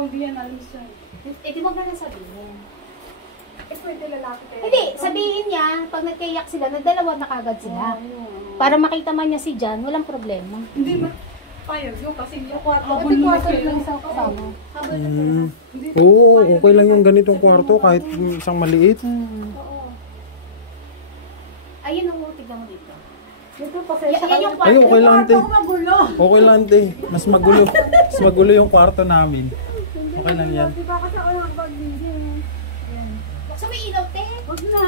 Gold yan, alis yan. Eh, di mo ba nasabihin? Eh, pwede lalaki tayo. Hindi, sabihin niya, pag nagkaiyak sila, nagdalawa na kagad sila. Para makita man niya si Jan, walang problema. Hindi ba? Payag yun kasi yung kwarto. Habol mo lang sa kasama. Habol na pala. Oo, okay lang yung ganitong kwarto kahit isang maliit. Oo. Ayun ang tignan mo dito. Dito, pasensya Yan yung Ay, kwarto. okay lang, ate. magulo. Okay lang, ate. Mas magulo yung kwarto namin. Okay lang yan. Diba kasi ako yung pag-ibig. Sa may ilaw, te. Huwag na.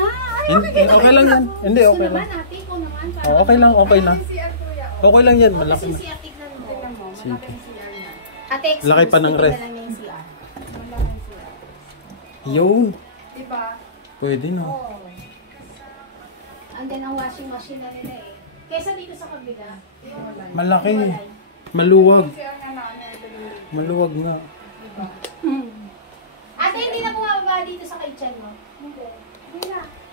Okay lang yan. Hindi, Gusto okay naman lang. natin, ikaw naman. Oh, okay lang, okay na. Si Artuya. Okay lang yan, malaki Kasi na. CR, tignan mo. Tingnan mo, Sige. malaki yung CR niya. Ate, excuse, Laki pa ng ref. tignan lang niya yung CR. Malaki yung CR. Yun. Diba? Pwede, no? Oo. Andyan ang washing machine na nila eh. Kesa dito sa kabila. Malaki. Maluwag. Yung CR na ito yung Maluwag nga. Ate, hindi na bumababa dito sa kitchen mo. Hindi.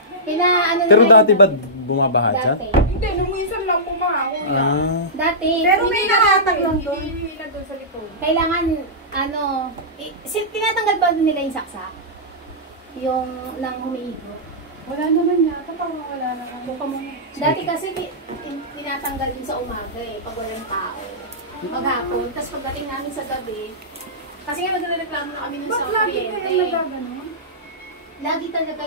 Hindi na. Ano Pero na dati yun? ba bumabaha dyan? Dati. Hindi, nung minsan lang pumahaw na. Ah. Dati. Pero may nakatag lang doon. doon. Hindi na doon sa likod. Kailangan, tinatanggal ba nila yung saksak? Yung nang humihigo? Wala naman yata. Parang wala naman. Buka mo. Dati kasi tinatanggal din sa umaga eh, pag walang tao. Maghapon. Tapos pagdating namin sa gabi, kasi nga nagreklamo na kami nun sa Ba't lagi kuryente. kayo nagagano? Lagi talaga